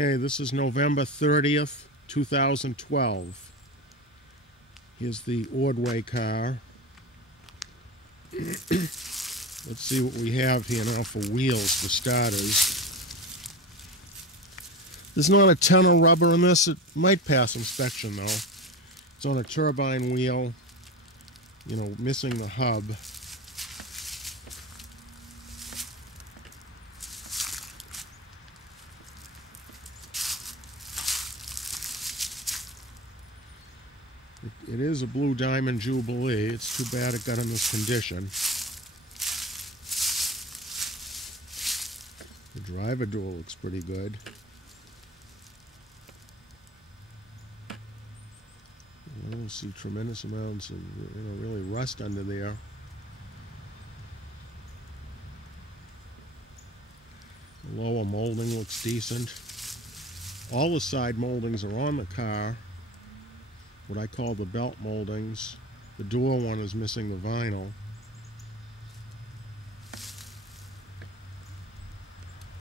Okay, this is November 30th, 2012. Here's the Ordway car. Let's see what we have here now for wheels, for starters. There's not a ton of rubber in this. It might pass inspection, though. It's on a turbine wheel, you know, missing the hub. It is a Blue Diamond Jubilee. It's too bad it got in this condition. The driver door looks pretty good. I don't see tremendous amounts of, really rust under there. The lower molding looks decent. All the side moldings are on the car. What I call the belt moldings. The door one is missing the vinyl.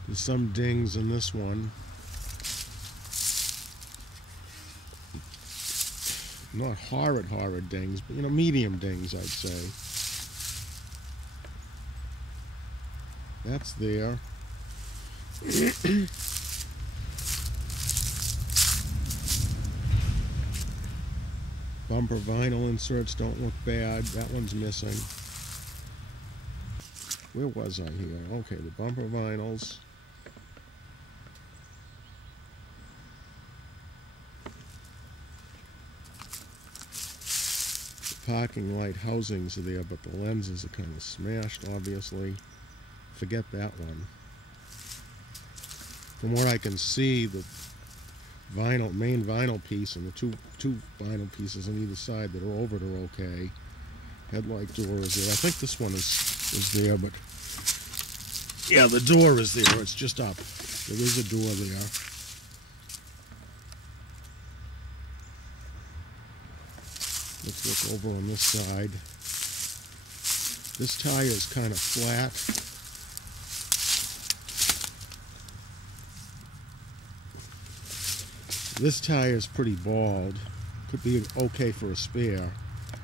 There's some dings in this one. Not horrid dings, but medium dings, I'd say. That's there. Bumper vinyl inserts don't look bad. That one's missing. Where was I here? Okay, the bumper vinyls. The parking light housings are there, but the lenses are kind of smashed, obviously. Forget that one. From what I can see, the main vinyl piece and the two vinyl pieces on either side that are over it are okay. Headlight door is there. I think this one is there, but yeah, the door is there. It's just up. There is a door there. Let's look over on this side. This tire is kind of flat. This tire is pretty bald. Could be okay for a spare.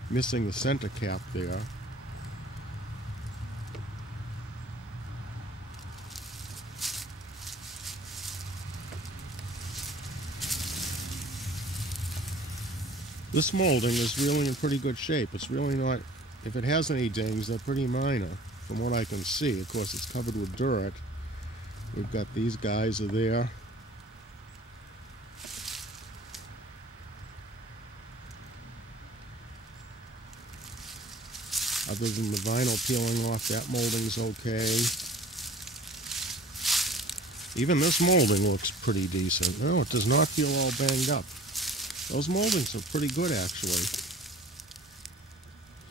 Missing the center cap there. This molding is really in pretty good shape. It's really not, if it has any dings, they're pretty minor from what I can see. Of course, it's covered with dirt. We've got these guys are there. Other than the vinyl peeling off, that molding's okay. Even this molding looks pretty decent. No, it does not feel all banged up. Those moldings are pretty good, actually.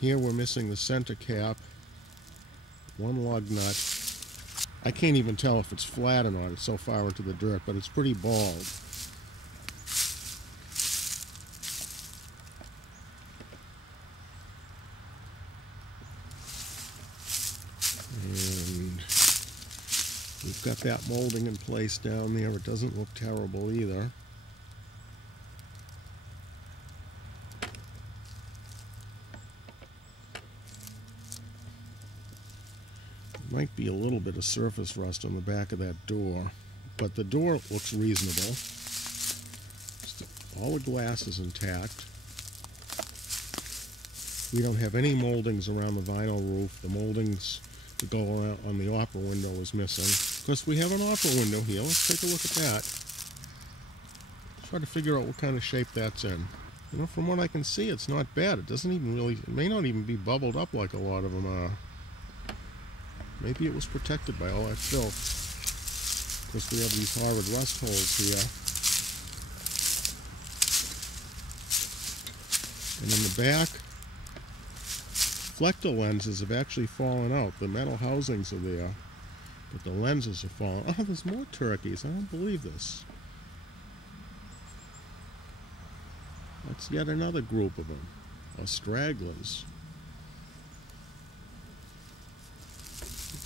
Here we're missing the center cap. One lug nut. I can't even tell if it's flat or not. It's so far into the dirt, but it's pretty bald. And we've got that molding in place down there. It doesn't look terrible either. Might be a little bit of surface rust on the back of that door, but the door looks reasonable. All the glass is intact. We don't have any moldings around the vinyl roof. The moldings to go around on the opera window is missing. Of course, we have an opera window here. Let's take a look at that. Try to figure out what kind of shape that's in. From what I can see, it's not bad. It doesn't even really, it may not even be bubbled up like a lot of them are. Maybe it was protected by all that filth. Of course, we have these horrid rust holes here. And in the back, reflector lenses have actually fallen out. The metal housings are there, but the lenses are falling. Oh, there's more turkeys. I don't believe this. That's yet another group of them, stragglers.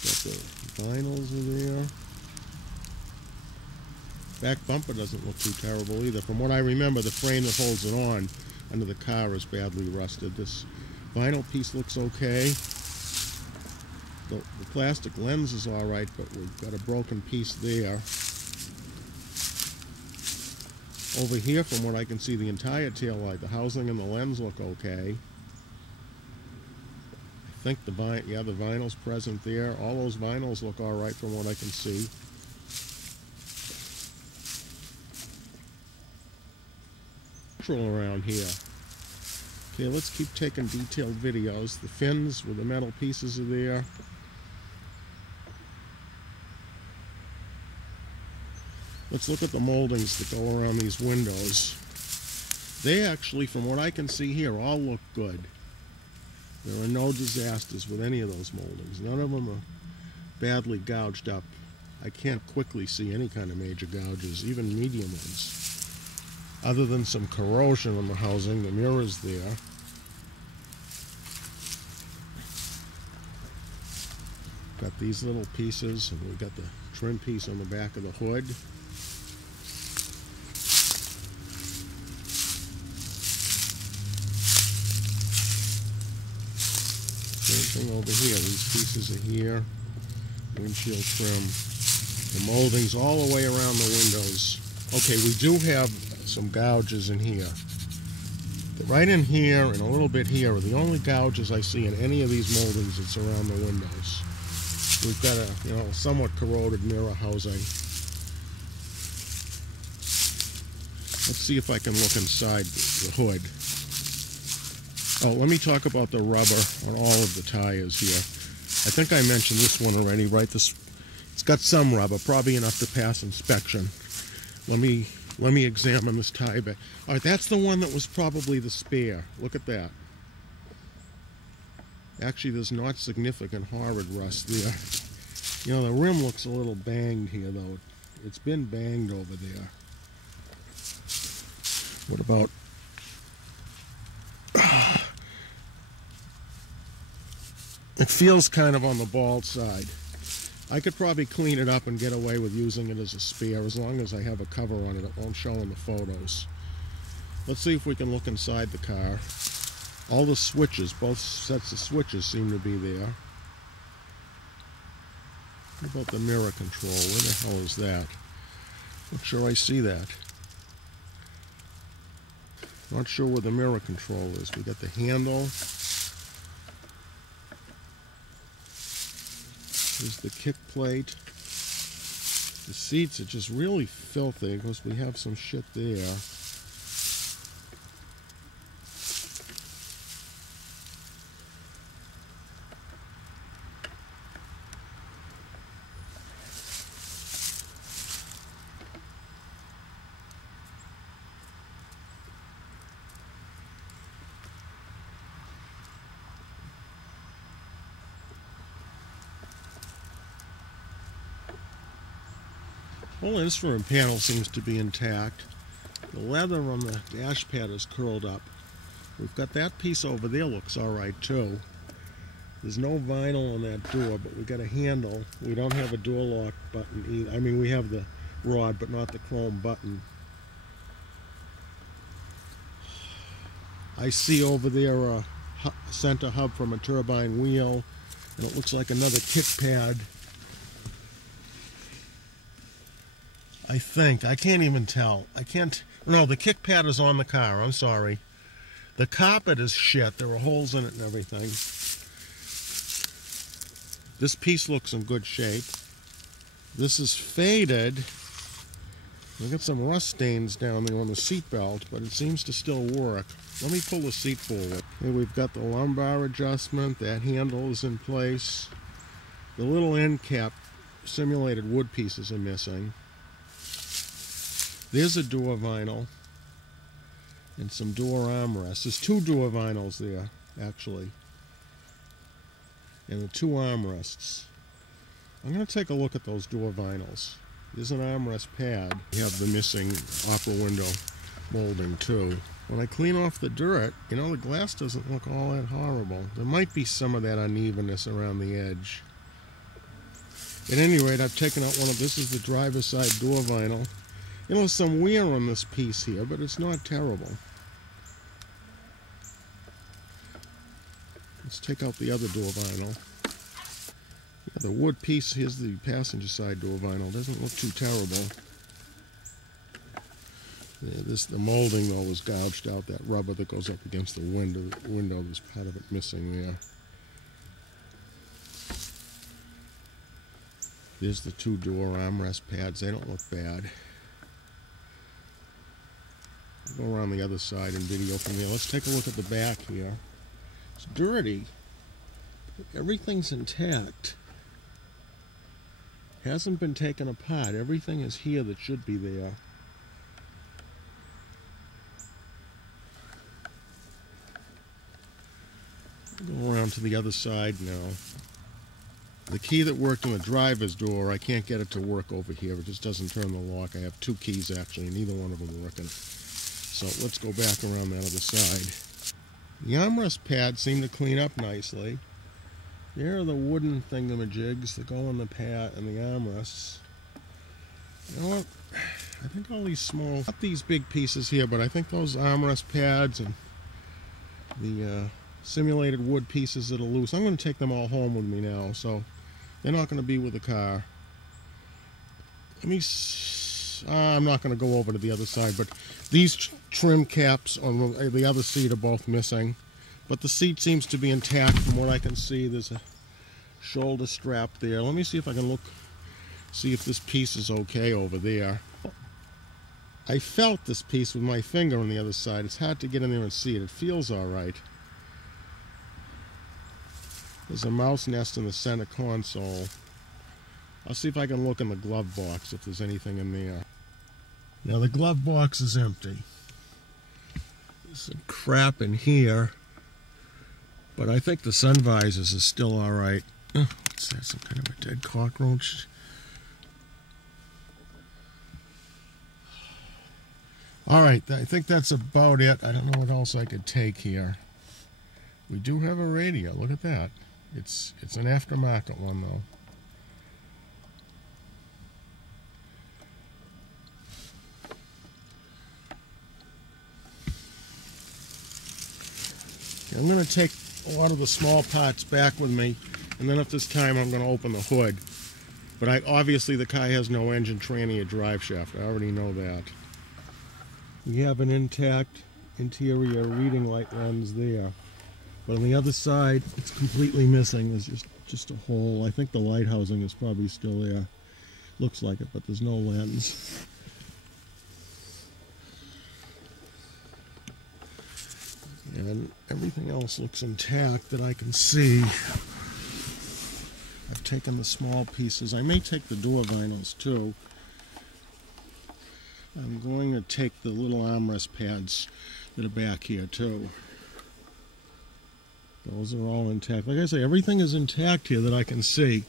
Got the vinyls are there. Back bumper doesn't look too terrible either. From what I remember, the frame that holds it on under the car is badly rusted. This vinyl piece looks okay. The plastic lens is alright, but we've got a broken piece there. Over here, from what I can see, the entire tail light, the housing and the lens look okay. I think the vinyl's present there. All those vinyls look alright from what I can see. Around here. Okay, let's keep taking detailed videos. The fins with the metal pieces are there. Let's look at the moldings that go around these windows. They actually, from what I can see here, all look good. There are no disasters with any of those moldings. None of them are badly gouged up. I can't quickly see any kind of major gouges, even medium ones. Other than some corrosion on the housing, the mirror's there. Got these little pieces, and we've got the trim piece on the back of the hood. Same thing over here. These pieces are here. Windshield trim. The moldings all the way around the windows. Okay, we do have some gouges in here. Right in here and a little bit here are the only gouges I see in any of these moldings that's around the windows. We've got a, somewhat corroded mirror housing. Let's see if I can look inside the hood. Oh, let me talk about the rubber on all of the tires here. I think I mentioned this one already, right? It's got some rubber, probably enough to pass inspection. Let me examine this tire bag. All right, that's the one that was probably the spare. Look at that. Actually, there's not significant horrid rust there. The rim looks a little banged here, though. It's been banged over there. What about... It feels kind of on the bald side. I could probably clean it up and get away with using it as a spare as long as I have a cover on it. It won't show in the photos. Let's see if we can look inside the car. All the switches, both sets of switches seem to be there. What about the mirror control? Where the hell is that? Not sure I see that. Not sure where the mirror control is. We got the handle. There's the kick plate. The seats are just really filthy because we have some shit there. Whole instrument panel seems to be intact. The leather on the dash pad is curled up. We've got that piece over there, looks alright too. There's no vinyl on that door, but we got a handle. We don't have a door lock button either. I mean, we have the rod, but not the chrome button. I see over there a center hub from a turbine wheel, and it looks like another kick pad. I think. I can't even tell. No, the kick pad is on the car. I'm sorry. The carpet is shit. There are holes in it and everything. This piece looks in good shape. This is faded. We got some rust stains down there on the seat belt, but it seems to still work. Let me pull the seat forward. Here we've got the lumbar adjustment. That handle is in place. The little end cap simulated wood pieces are missing. There's a door vinyl and some door armrests. There's two door vinyls there, actually, and the two armrests. I'm going to take a look at those door vinyls. There's an armrest pad. We have the missing upper window molding, too. When I clean off the dirt, the glass doesn't look all that horrible. There might be some of that unevenness around the edge. At any rate, I've taken out this is the driver's side door vinyl. You know, some wear on this piece here, but it's not terrible. Let's take out the other door vinyl. Yeah, the wood piece, here's the passenger side door vinyl, doesn't look too terrible. Yeah, the molding though was gouged out, that rubber that goes up against the window, there's part of it missing there. There's the two door armrest pads, they don't look bad. I'll go around the other side and video from there. Let's take a look at the back here. It's dirty. Everything's intact. Hasn't been taken apart. Everything is here that should be there. Go around to the other side now. The key that worked on the driver's door, I can't get it to work over here. It just doesn't turn the lock. I have two keys actually, and neither one of them are working. So let's go back around that other side. The armrest pads seem to clean up nicely. There are the wooden thingamajigs that go on the pad and the armrests. You know what? I think all these small, not these big pieces here, but I think those armrest pads and the simulated wood pieces that are loose, I'm going to take them all home with me now, so they're not going to be with the car. I'm not going to go over to the other side, but these trim caps on the other seat are both missing, but the seat seems to be intact from what I can see. There's a shoulder strap there. Let me see if I can see if this piece is okay over there. I felt this piece with my finger on the other side. It's hard to get in there and see it. It feels all right. There's a mouse nest in the center console. I'll see if I can look in the glove box if there's anything in there. Now the glove box is empty. There's some crap in here, but I think the sun visors are still all right. Oh, what's that? Some kind of a dead cockroach? All right, I think that's about it. I don't know what else I could take here. We do have a radio. Look at that. It's an aftermarket one though. I'm going to take a lot of the small parts back with me, and then if this time I'm going to open the hood. But obviously the car has no engine, tranny, or drive shaft. I already know that. We have an intact interior reading light lens there. But on the other side, it's completely missing. There's just a hole. I think the light housing is probably still there. Looks like it, but there's no lens. And everything else looks intact that I can see. I've taken the small pieces. I may take the door vinyls too. I'm going to take the little armrest pads that are back here too. Those are all intact. Like I say, everything is intact here that I can see.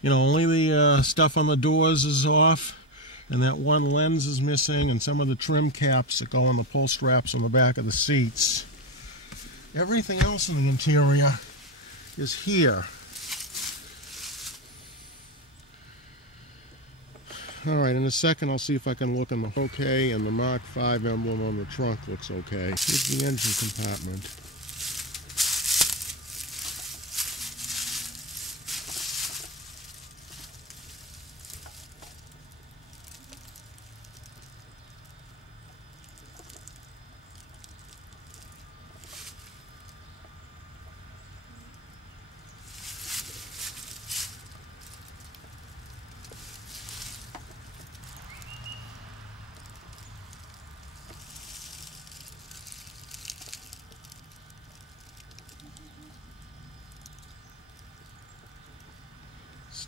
You know, only the stuff on the doors is off, and that one lens is missing, and some of the trim caps that go on the pull straps on the back of the seats. Everything else in the interior is here. Alright, in a second I'll see if I can look in the okay, and the Mark V emblem on the trunk looks okay. Here's the engine compartment.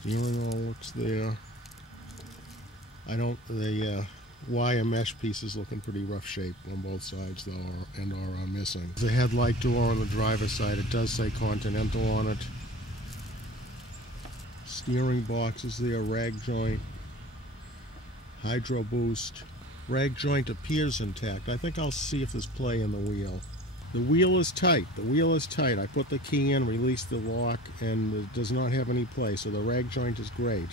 Steering all looks there. The wire mesh piece is looking pretty rough shape on both sides though, and are missing. The headlight door on the driver's side, it does say Continental on it. Steering box is there, rag joint, hydro boost. Rag joint appears intact. I think I'll see if there's play in the wheel. The wheel is tight. The wheel is tight. I put the key in, released the lock, and it does not have any play, so the rag joint is great.